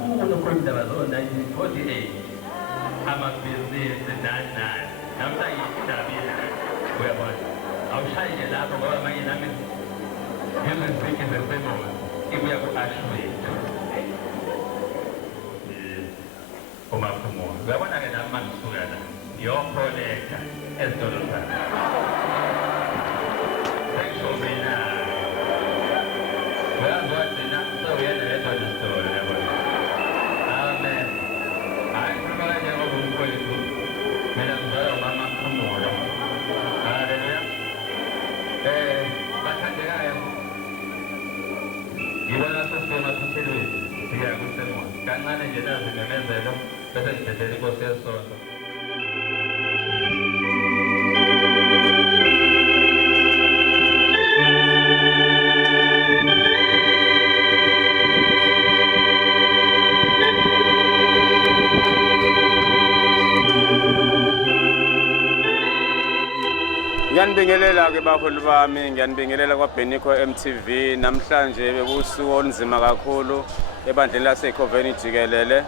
kakhulu kwindaba zo-1948 amabhizinisi nani namhlanje indaba uyabona awushaye lapho ngoba manje nami ngiziziki zesemoya ibuya ku-ashwethu umaphumulo uyabona-ke nami mangisuka la yokholekta ezitolo zami sengisho mina uyazi wagcina sewuyena yedwa nesitolo yabona amen hayi khuluma kanje ngoba umfowethu mina ngizalwa umama Phumulo haleluya bathandekayo ngibona sesemaphuthelweni siya kusemoya kancane nje nazi memezelo bese ngidedela inkosi yesonto. Ngiyanibingelela ke baholi bami, ngiyanibingelela kwaBenico MTV. Namhlanje bekusuku olunzima kakhulu ebandleni laseKhoveni jikelele.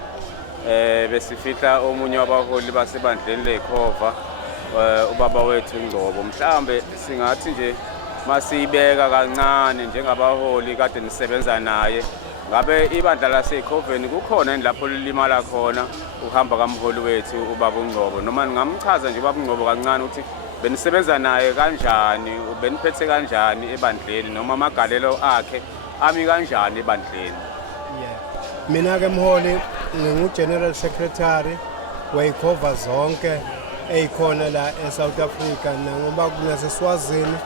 Besifihla omunye wabaholi basebandleni leKhova, ubaba wethu Ngcobo. Mhlambe singathi nje masiyibeka kancane njengabaholi kade nisebenza naye. Ngabe ibandla laseKhoveni kukhona lapho lilimala khona uhamba kamholi wethu ubaba uNgcobo, noma ningamchaza nje ubaba uNgcobo kancane ukuthi benisebenza naye kanjani, beniphethe kanjani ebandleni noma amagalelo akhe ami kanjani ebandleni? Mina ke mholi ngingu-General Secretary weyikhova zonke eyikhona la eSouth Africa, nangoba kunaseSwazini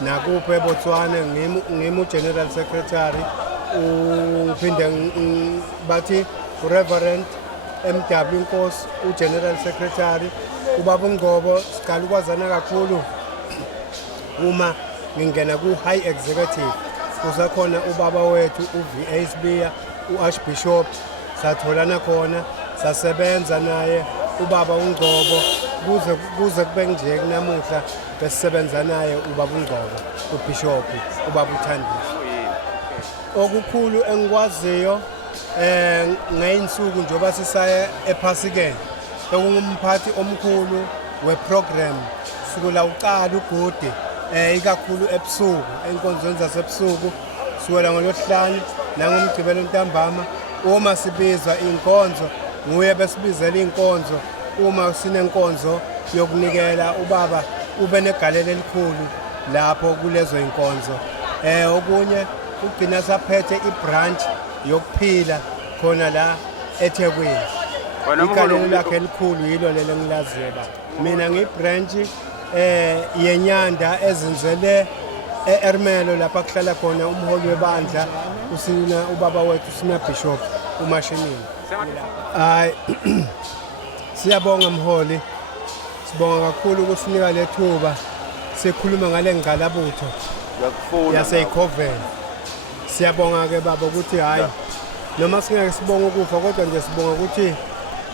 nakuphi eBotswana ngimu-General Secretary. Uphinde bathi uReverend MW Nkosi u-General Secretary. Ubaba uNgcobo siqala ukwazana kakhulu uma ngingena ku-high executive. Kusakhona ubaba wethu uVA Sibiya, u-Archbishop, satholana khona sasebenza naye ubaba uNgcobo kuze kube nje namuhla besisebenza naye ubaba uNgcobo, uBishop, ubaba uThandiswa. Okukhulu engikwaziyo ngayinsuku njengoba sisaya ePhasikeni, okumphathi omkhulu weprogram sukela uqala uGudi ikakhulu ebusuku enkonzweni zasebusuku suwela ngolosihlanu nangomgcibelo ntambama. Uma sibiza inkonzo nguye besibizela inkonzo. Uma sinenkonzo yokunikela ubaba ube negalelo elikhulu lapho kulezo inkonzo. Okunye ugcina saphethe ibranch yokuphila khona la eThekwini. Igalelo lakhe elikhulu yilo lelo ngilaziyo ba. Mina ngibranch yenyanda ezinzele eErmelo lapha kuhlala khona umholi webandla usina ubaba wethu sina Bishop uMashinini. Hayi siyabonga mholi, sibonga kakhulu ukusinika lethuba sikhuluma ngale ngalabutho yaseKhoveni. Siyabonga ke baba ukuthi hayi noma singeke sibonga ukufa kodwa nje sibonga ukuthi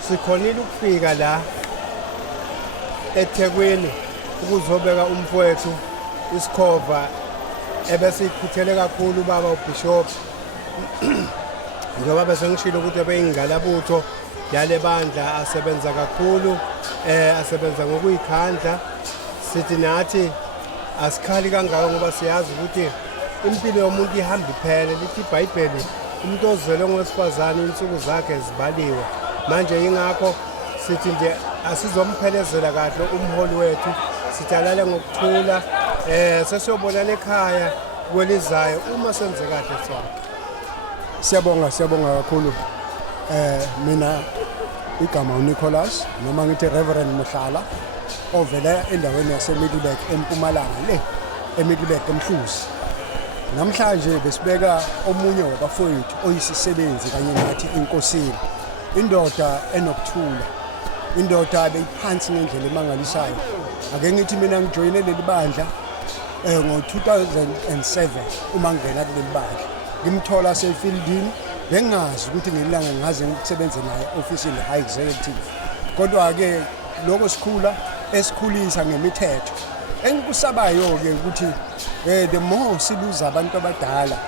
sikhonile ukufika la eThekwini ukuzobeka umfowethu isikhova ebese ikhuthele kakhulu baba uBishop. Ngoba bese ngishilo ukuthi ebeyingalabutho yale bandla asebenza kakhulu, asebenza ngokuyikhandla. Sithi nathi asikhali kangaka ngoba siyazi ukuthi impilo yomuntu ihamba iphele. Lithi iBhayibheli umuntu ozwele ngowesifazane insuku zakhe zibaliwe. Manje ingakho sithi nje asizomphelezela kahle umholi wethu, sithi alale ngokuthula. Sesiyobonana ekhaya kwelizayo uma senze kahle sonke. Siyabonga kakhulu. Mina igama uNicholas noma ngithi Reverend Mhlala ovela endaweni yaseMiddelburg eMpumalanga le eMiddelburg eMhluzi. Namhlanje besibeka omunye wabafowethu oyisisebenzi kanye nathi inkosini, indoda enokuthula, indoda abeyiphansi ngendlela emangalisayo. Ake ngithi mina ngijoyine leli bandla ngo-2007 uma ngena kuleli bandla. Ngimthola sefieldini, bengazi ukuthi ngelanga ngaze ngisebenze naye ofisini high executive. Kodwa-ke lokho sikhula esikhulisa ngemithetho. Engikusabayo-ke ukuthi the more siluza abantu abadala,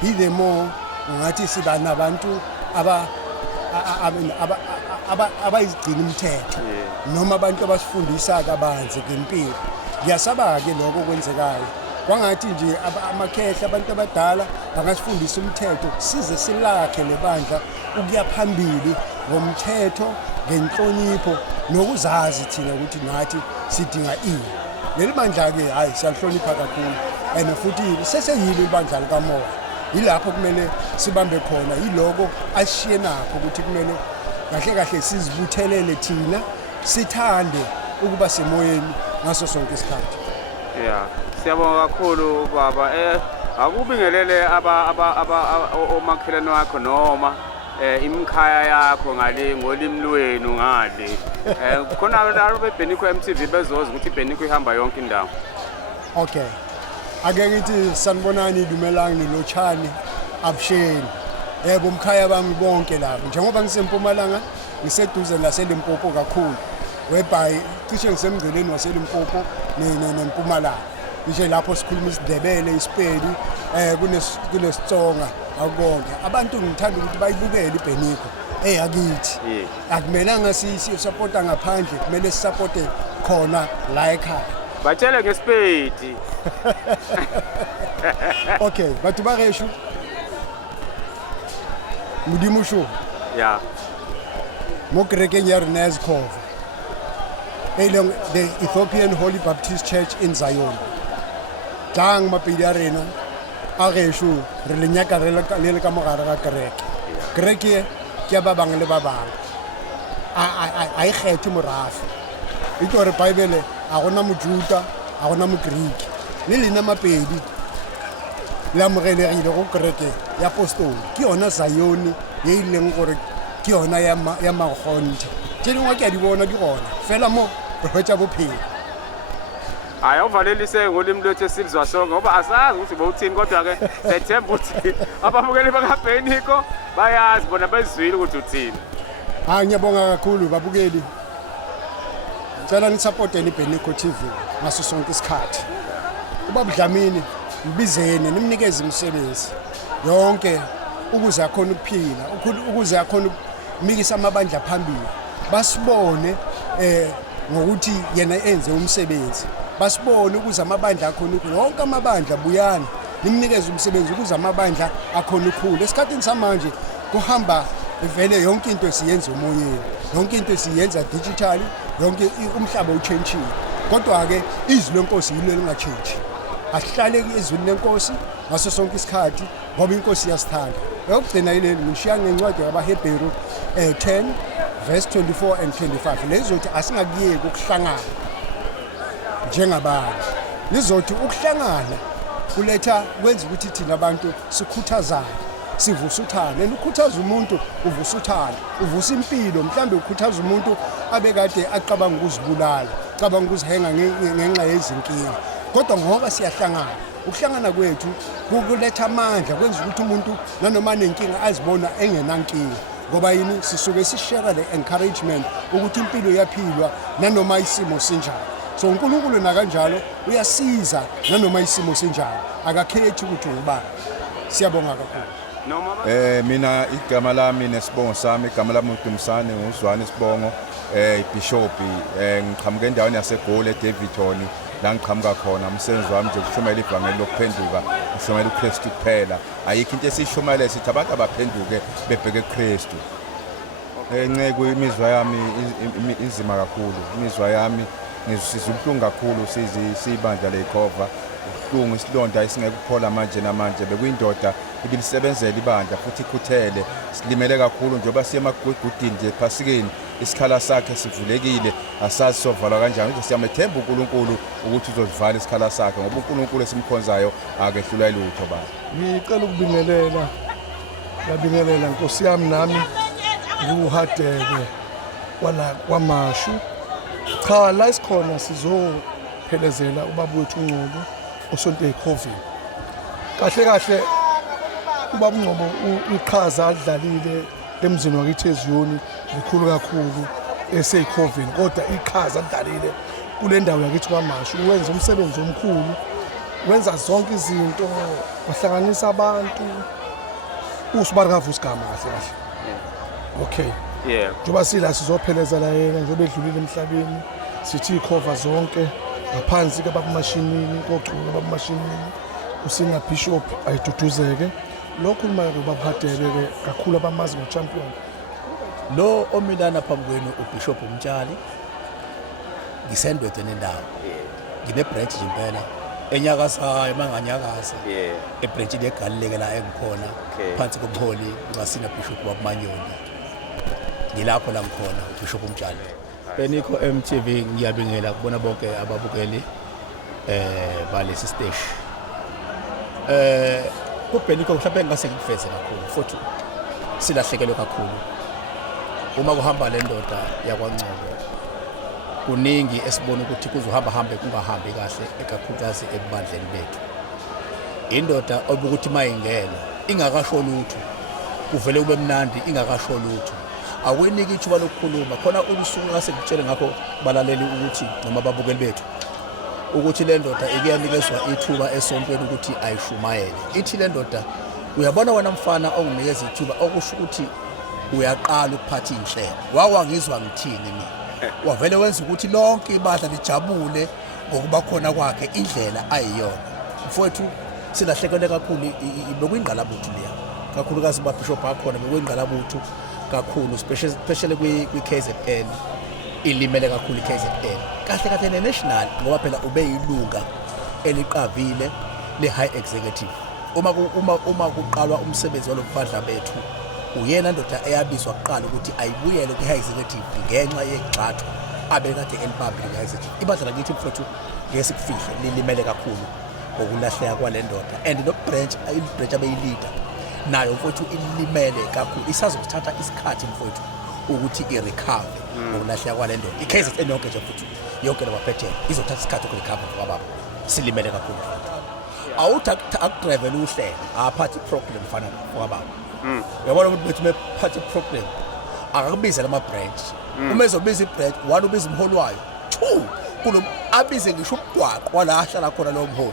the more ngathi siba nabantu abayizigcina umthetho noma abantu abasifundisa kabanzi ngempilo. Ngiyasaba-ke lokho kwenzekayo. Kwangathi nje amakhehla abantu abadala bangasifundisa umthetho size silakhe lebandla ukuya phambili ngomthetho ngenhlonipho nokuzazi thina ukuthi nathi sidinga ini. Leli bandla-ke hayi siyalihlonipha kakhulu and futhi seseyilo ibandla likamoya. Yilapho kumele sibambe khona, yiloko ashiye nakho ukuthi kumele kahle kahle sizibuthelele thina sithande ukuba semoyeni ngaso sonke isikhathi. Yeah, siyabonga kakhulu baba. Akubingelele omakhelwane wakho noma imkhaya yakho ngale ngolimi lwenu ngale. Khona labo beBheniko MTV bezoza ukuthi iBheniko ihamba yonke indawo. Okay. Ake ngithi sanibonani Dumelani noChani Abusheni. Yebo umkhaya bami bonke lapho. Njengoba ngisempumalanga ngiseduze laseLimpopo kakhulu. Whereby cishe ngisemngceleni waseLimpopo neMpumalanga. Ngisho lapho sikhuluma isiNdebele, iSpedi, kunesitsonga akonke. Abantu ngithanda ukuthi bayibukele iBheniko akithi. Akumelanga sisupporta ngaphandle, kumele sisupporte khona la ekhaya. Batshele ngeSpedi. Okay, batho ba resho. Modimo sho. Yeah. Mo kerekeng ya rena ya Zikhova. The Ethiopian Holy Baptist Church in Zion. Tlang mapedi a rena a resho re le nyaka le ka mogare ga kereke. Kereke ke ba bang le ba bang. A ikgethe morafe. Ito re Bible a gona mojuda, a gona mogreek. Le lena mapedi la morelegile go kereke ya apostol ke yona Zion ye ileng gore ke yona ya magonte tse dingwe ke a di bona di gona fela mo re tsa bophelo. Hayi uvalelise ngolimi lwethu esilizwa sonke ngoba asazi ukuthi bowuthini kodwa ke sethemba ukuthi ababukeli bakaBheniko bayazi bona bezwile ukuthi uthini. Hayi ngiyabonga kakhulu babukeli. Ngicela nisupportele iBheniko TV ngaso sonke isikhathi. Ubaba Dlamini mbizene nimnikeze umsebenzi yonke ukuze akhona ukuphila ukuze akhona ukumikisa amabandla phambili basibone ngokuthi yena enze umsebenzi basibone ukuze amabandla akhona ukukhula wonke amabandla buyana nimnikeze umsebenzi ukuze amabandla akhona ukukhula. Esikhathini samanje kuhamba vele yonke into siyenza emoyeni yonke into siyenza digital yonke umhlaba uchangile kodwa ke izwi lenkosi yilo lingachange. Asihlale ezwini lenkosi ngaso sonke isikhathi ngoba inkosi iyasithanda. Yokugcina yileli ngishiya ngencwadi yabaHebheru 10 verse 24 and 25 lezothi asingakuyeki ukuhlangana njengabantu. Lizothi ukuhlangana kuletha kwenza ukuthi thina abantu sikhuthazane sivusa uthando. Ukukhuthaza umuntu uvusa uthando uvusa impilo. Mhlambe ukukhuthaza umuntu abekade aqabanga ukuzibulala cabanga ukuzihenga ngenxa yezinkinga kodwa ngoba siyahlangana ukuhlangana kwethu kuletha amandla kwenza ukuthi umuntu nanoma nenkinga azibona engenankinga ngoba yini sisuke sishare le encouragement ukuthi impilo iyaphilwa nanoma isimo sinjalo. So uNkulunkulu na kanjalo uyasiza nanoma isimo sinjalo akakhethi ukuthi ubani. Siyabonga kakhulu. Mina igama lami nesibongo sami igama lami uDumsane nguzwane Sibongo iBishop ngiqhamuka endaweni yaseGoli eDavidton la ngiqhamuka khona. Umsebenzi wami nje ukushumayela ivangeli lokuphenduka ushumayela uKristu kuphela ayikho into esishumayela sithi abantu abaphenduke bebheke kuKristu. Enceku imizwa yami inzima kakhulu imizwa yami ngizisiza ubuhlungu kakhulu siyibandla lekhova ubuhlungu isilonda isingekuphola manje namanje bekuyindoda ibilisebenzela ibandla futhi ikhuthele silimele kakhulu njengoba siyemagudini nje phasikeni isikhala sakhe sivulekile asazi sovala kanjani nje siyamethemba uNkulunkulu ukuthi uzosivala isikhala sakhe ngoba uNkulunkulu esimkhonzayo akehlula lutho baba. Ngicela ukubingelela ngabingelela Nkosi yami nami nguHadebe wala kwaMashu. Cha la isikhona sizophelezela ubaba wethu uNgcobo osonto eCoven. Kahle kahle ubaba uNgcobo iqhaza adlalile emzini wakithi eZiyoni likhulu kakhulu eseCoven kodwa iqhaza adlalile kule ndawo yakithi kwaMashu wenza umsebenzi omkhulu wenza zonke izinto wahlanganisa abantu uSibarikavu usigama kahle kahle. Okay. Yeah. Njoba sila sizophelezela yena njengoba edlulile emhlabeni sithi ikhova zonke ngaphansi ke babumashinini koculo babumashinini usinga Bishop ayiduduzeke lokhu kumayo babhadele ke kakhulu abamazi ngo-champion. Lo omilana phambi kwenu uBishop Mtshali ngisendwethe nendawo ngine-branch nje impela enyakasayo manganyakaza e-branch legalileke la engikhona phansi kobuholi umasina Bishop wabumanyoni ngilapho la ngikhona uBishop Mtshali. Penico MTV ngiyabingela kubona bonke ababukeli balesi stage. Kupenico mhlawumbe ngase ngikufeze kakhulu futhi silahlekelwe kakhulu uma kuhamba le ndoda yakwaNcolo kuningi esibona ukuthi kuzohamba kungahambi kahle ekakhulukazi ebandleni bethu. Indoda obukuthi mayingena ingakasho lutho kuvele ube mnandi ingakasho lutho aweniki ithuba lokukhuluma khona usuku ngase ngitshele ngakho balaleli ukuthi noma babukeli bethu ukuthi le ndoda ikuyanikezwa ithuba esontweni ukuthi ayishumayele. Ithi le ndoda uyabona wena mfana onginikeza ithuba okusho ukuthi uyaqala ukuphatha inhlelo wawangizwa ngithini mina wavele wenza ukuthi lonke ibadla lijabule ngokuba khona kwakhe indlela ayiyona. Mfowethu silahlekelwe kakhulu bekuyingqalabutho leya kakhulukazi uBishop akhona bekuyingqalabutho kakhulu especially kwi-KZN ilimele kakhulu i-KZN kahle kahle ne-national ngoba phela ube yilunga eliqavile le-high executive. Uma kuqalwa umsebenzi walobubandla bethu uyena ndoda eyabizwa kuqala ukuthi ayibuyele kwi-high executive ngenxa yegxathu abekade elibambile kwi-high executive. Ibandla lakithi mfowethu ngeke sikufihle lilimele kakhulu ngokulahleka kwale ndoda and no-branch abeyilida nayo mfowethu ilimele kakhulu isazothatha isikhathi mfowethu ukuthi i-recover ngokulahleka kwale ndoda. I-KZN yonke nje futhi yonke nabaphethela izothatha isikhathi uku-recover kwababa silimele kakhulu. Awuthi akudrivele uhlelo aphathi i-problem fana kwababa uyabona ukuthi bethu mephathi i-problem akakubize lama-branch uma ezobiza i-branch one ubiza umholi wayo two kulo abize ngisho ubugwaqo wala ahlala khona lowo mholi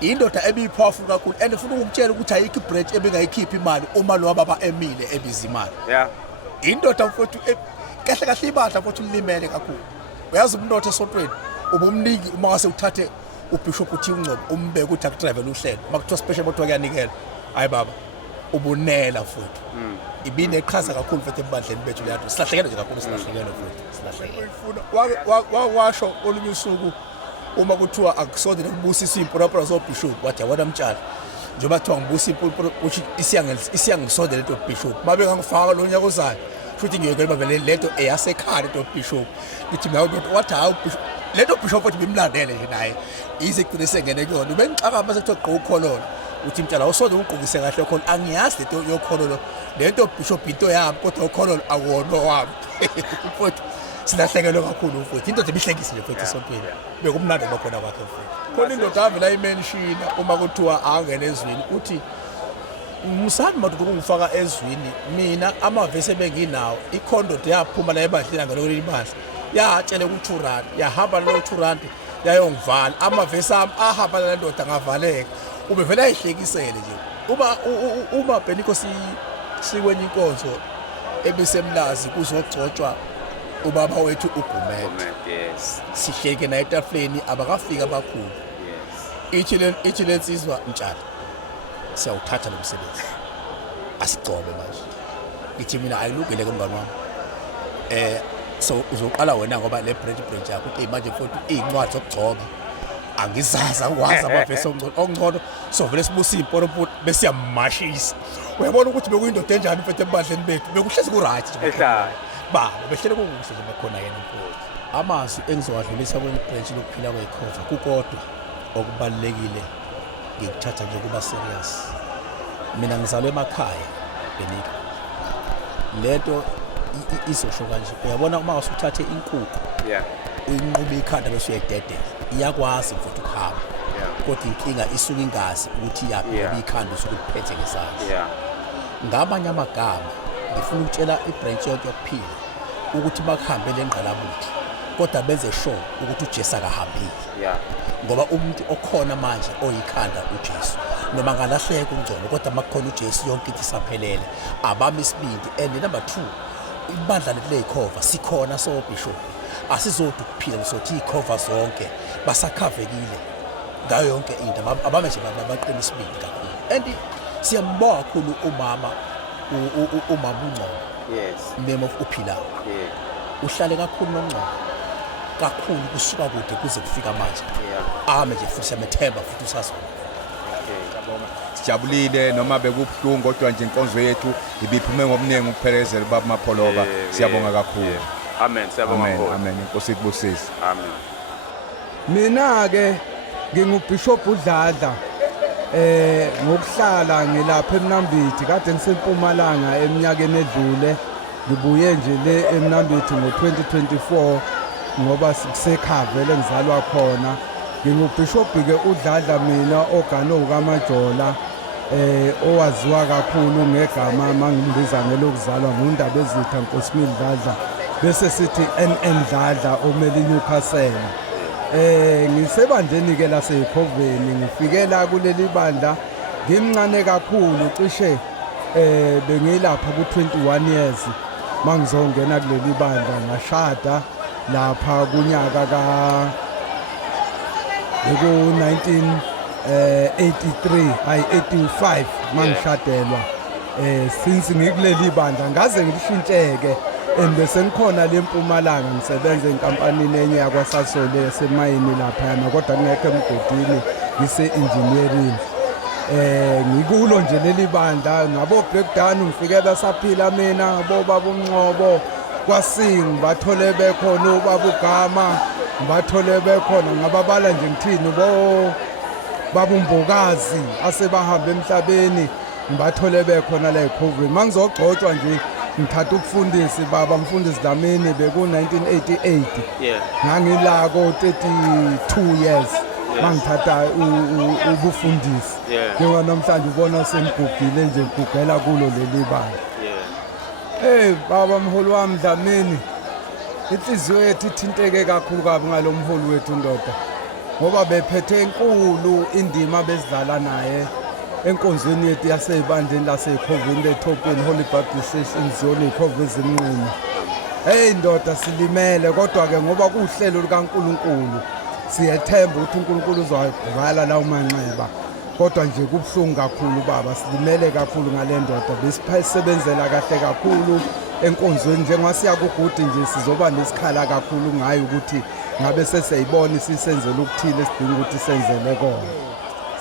indoda ebiyi-powerful kakhulu and futhi ukukutshela ukuthi ayikho i-branch ebingayikhiphi imali uma lo wababa emile ebiza imali. Indoda mfowethu kahle kahle ibadla mfowethu lilimele kakhulu. Uyazi umnotho esontweni ubumningi uma ngase uthathe uBishop uthi uNgcobo umbeke ukuthi akudrivele uhlelo makuthiwa special motho kuyanikela hayi baba ubunela mfowethu ibineqhaza kakhulu mfowethu ebandleni bethu leyathu silahlekele nje kakhulu silahlekele mfowethu silahlekele washo olunye usuku uma kuthiwa akusondele kubusisa impora zoBishop wathi yabona Mtshali njengoba kuthiwa ngibusa impora uthi isiyangisondele into Bishop mabe ngangifaka lo nyaka ozayo futhi ngiyekela bavele lento eyasekhaya into Bishop ngithi ngawo wathi hawu lento Bishop wathi bimlandele nje naye ize kugcine sengene kuyona ubengixaka mase kuthiwa gqoka ukhololo uthi Mtshali awusonde ugqokise kahle khona angiyazi lento yokhololo lento Bishop into yami kodwa ukhololo akuwona wami mfowethu silahlekelwe kakhulu mfowethu indoda ebihlekisile mfowethu esontweni bekumnandi bakhona kwakhe mfowethu khona indoda avela imenshina uma kuthiwa angene ezweni uthi musani madoda ukungifaka ezweni mina amavesi ebenginawo ikhondodo yaphuma la ebandleni ngalokho ibandla yatshele ku2 rand yahamba lo 2 rand yayongivala amavesi ami ahamba la ndoda ngavaleka ubevela ayihlekisele nje uma Penico sikwenye inkonzo ebisemlazi kuzogcotshwa ubaba wethu uGumede sihleke naye etafuleni abakafika abakhulu ithi lensizwa Mtshali siyawuthatha lo msebenzi asigcobe manje ngithi mina ayilungile ke mngani wami so uzoqala wena ngoba le branch yakho ukuthi manje mfowethu izincwadi zokugcoba angizaza ukwazi amavesi ongcono so vele sibusa imporopo bese yamashisa uyabona ukuthi bekuyindoda enjani mfethu ebandleni bethu bekuhlezi ku right ehlala baba behlele kukuhle nje bakhona yena mfowethu. Amazwi engizowadlulisa kwenye branch lokuphila kwekhova kukodwa okubalekile ngikuthatha nje kuba serious. Mina ngizalwe emakhaya Penico lento izosho kanje uyabona uma usuthathe inkukhu uyinquba ikhanda bese uyayidedela iyakwazi futhi ukuhamba kodwa inkinga isuka ingazi ukuthi yaphi ikhanda usukuphethe ngesandla. Ngamanye amagama ngifuna ukutshela ibranch yonke yokuphila ukuthi bakuhambe lengqalabutho kodwa benze sure ukuthi uJesu akahambile ngoba umuntu okhona manje oyikhanda uJesu noma ngalahleka uNgcobo kodwa makukhona uJesu yonke into isaphelele abami isibindi and number 2 ibandla leyikhova sikhona so bishop asizodwa ukuphila sothi ikhova zonke basakhavekile ngayo yonke into abame nje baqina isibindi kakhulu and siyambonga kakhulu umama uNgcobo Yes. memo uphilayo uhlale kakhulu noNgcobo kakhulu kusuka kude kuze kufika manje ame nje futhi siyamethemba futhi usazona. Sijabulile noma bekubhlungu kodwa nje inkonzo yethu ibiphume ngomnengi ukuphelezela baba Mapholoba siyabonga kakhulu. Amen. Siyabonga kakhulu. Amen. Inkosi ikubusise. Amen. Mina ke ngingubishop uDladla ngokuhlala ngilapha eMnambithi kade ngisempumalanga eminyakeni edlule ngibuye nje le eMnambithi ngo2024 ngoba kusekhave ngizalwa khona ngingubishop ke uDladla mina ogano kaMajola owaziwa kakhulu ngegama mangimbiza ngelokuzalwa ngundaba ezitha Nkosimili Dladla bese sithi NN Dladla omele iNewcastle. Ngisebandleni ke laseKhoveni ngifike la kuleli bandla ngimncane kakhulu cishe bengilapha ku21 years mangizongena kuleli bandla ngashada lapha kunyaka ka ku1983 ay 85 mangishadelwa since ngikuleli bandla ngaze ngilishintsheke bese ngikhona leMpumalanga ngisebenza enkampanini enye yakwaSasole esemayini lapha kodwa ngekho emgodini ngise-engineering ngikulo nje leli bandla ngabo breakdown ngifike basaphila mina bobaba uNgcobo kwaSing bathole bekhona ubaba uGama bathole bekhona ngababala nje ngithini baba uMbokazi asebahamba emhlabeni ngibathole bekhona la eCoven mangizogcotshwa nje ngithatha ukufundisi baba mfundisi Dlamini beku1988 ngangila ko 32 years mangithatha ubufundisi njengoba namhlanje ubona sengigugile nje ngigugela kulo leli bani baba mholi wami Dlamini inhliziyo yethu ithinteke kakhulu kabi ngalomholi wethu ndoda ngoba bephethe enkulu indima bezidlala naye enkonzweni yethu yasebandleni laseKhoveni leThopeni Holy Baptist Station zone iKhove ezinqini ndoda silimele kodwa ke ngoba kuhlelo likaNkuluNkulu siyethemba ukuthi uNkulunkulu uzovala lawo manxeba kodwa nje kubhlungu kakhulu baba silimele kakhulu ngale ndoda besiphisebenzela kahle kakhulu enkonzweni njengoba siya kugudi nje sizoba nesikhala kakhulu ngayo ukuthi ngabe sesiyibona isisenzele ukuthile sidinga ukuthi senzele kona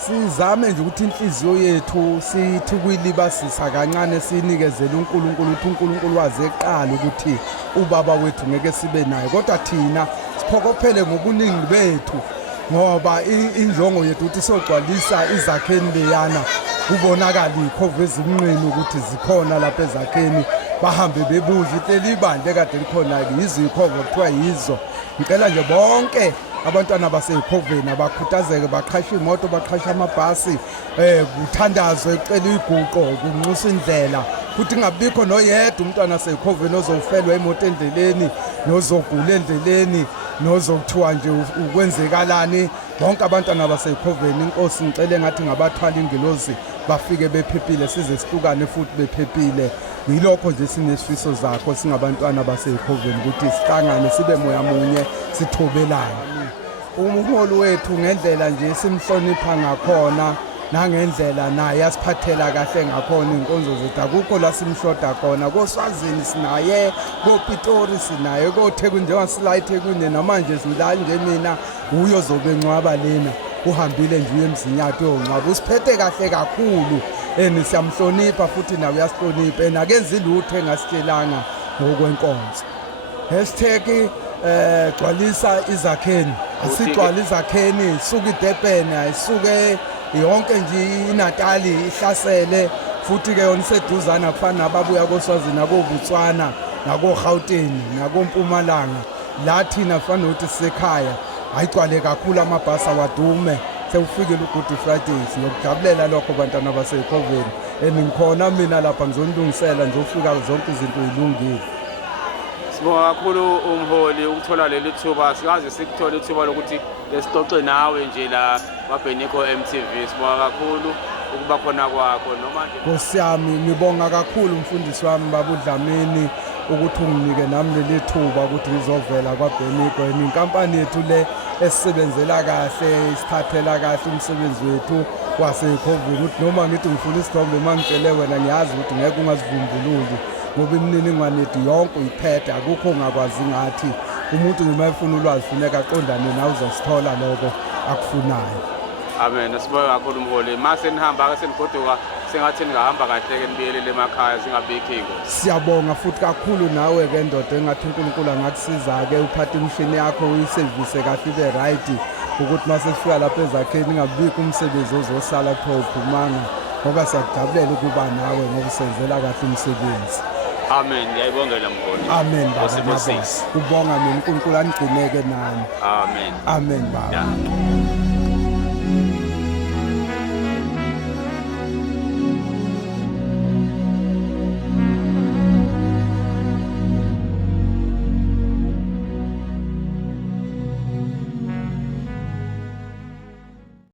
sizame nje ukuthi inhliziyo yethu sithi kuyilibasisa kancane sinikezele uNkulunkulu ukuthi uNkulunkulu waze eqala ukuthi ubaba wethu ngeke sibe naye kodwa thina siphokophele ngobuningi bethu ngoba injongo yethu ukuthi sogcwalisa izakheni leyana kubonakala iKhove ezinqini ukuthi zikhona lapha ezakheni bahambe bebuza ihleli ibandle kade likhona yizo iKhove kuthiwa yizo ngicela nje bonke abantwana baseKhoveni abakhuthazeke baqhasha imoto baqhasha amabhasi kuthandazwe kucela iguqo kunxusa indlela futhi ngabikho noyedwa umntwana seKhoveni ozofelwa imoto endleleni nozogula endleleni nozokuthiwa nje ukwenzekalani bonke abantwana baseKhoveni inkosi ngicela ngathi ngabathwala ingilozi bafike bephephile size sihlukane futhi bephephile yilokho nje sinesifiso zakho singabantwana baseKhoveni ukuthi sihlangane sibe moya munye sithobelane umholi wethu ngendlela nje simhlonipha ngakhona nangendlela naye asiphathela kahle ngakhona inkonzo zethu akukho la simshoda khona koSwazini sinaye koPitori sinaye koThekwini njengoba sila eThekwini namanje silala nje mina uyo zobe ngcwaba lena uhambile nje emzinyatho yongcwaba usiphethe kahle kakhulu siyamhlonipha futhi nawe uyasihlonipha akenzi lutho engasitshelanga ngokwenkonzo #gcwalisa izakheni asigcwala izakheni suka eDurban ayisuke yonke nje iNatali ihlasele futhi ke yona iseduzana kufana nababuya koSwazini nakoBotswana nakoGauteng nakoMpumalanga la thina kufana ukuthi sisekhaya ayigcwale kakhulu amabhasi awadume sewufikile uGood Friday siyokujabulela lokho bantwana baseKhoveni ngikhona mina lapha ngizonilungisela ngizofika zonke izinto ezilungile. Sibonga kakhulu umholi ukuthola leli thuba sikaze sikuthola ithuba lokuthi lesixoxe nawe nje la kwaBheniko MTV sibonga kakhulu ukuba khona kwakho noma nje Nkosi yami ngibonga kakhulu umfundisi wami baba uDlamini ukuthi unginike nami leli thuba ukuthi ngizovela kwaBheniko. Inkampani yethu le esisebenzela kahle, isithathela kahle umsebenzi wethu waseCoven, ukuthi noma ngithi ngifuna isithombe mangitshele wena ngiyazi ukuthi ngeke ungazivumbululi ngoba imininingwane yethu yonke uyiphethe, akukho ongakwazi ngathi. Umuntu noma efuna ulwazi funeka aqondane nawe uzosithola lokho akufunayo. Amen. Sibonga kakhulu mholi. Mase nihamba-ke senigoduka sengathi ningahamba kahle-ke nibuyelele emakhaya singabikho ingozi. Siyabonga futhi kakhulu nawe-ke ndoda engathi uNkulunkulu angakusiza-ke uphathe imishini yakho uyisevise kahle ibe right ukuthi uma sesifika lapha ezakheni ingabikho umsebenzi ozosala kuthiwa uphumanga ngoba siyakujabulela ukuba nawe ngoba usenzela kahle umsebenzi. Amen. Ngiyayibongela mholi. Amen baba. Ubonga noNkulunkulu anigcineke nani. Amen. Amen baba. Yeah.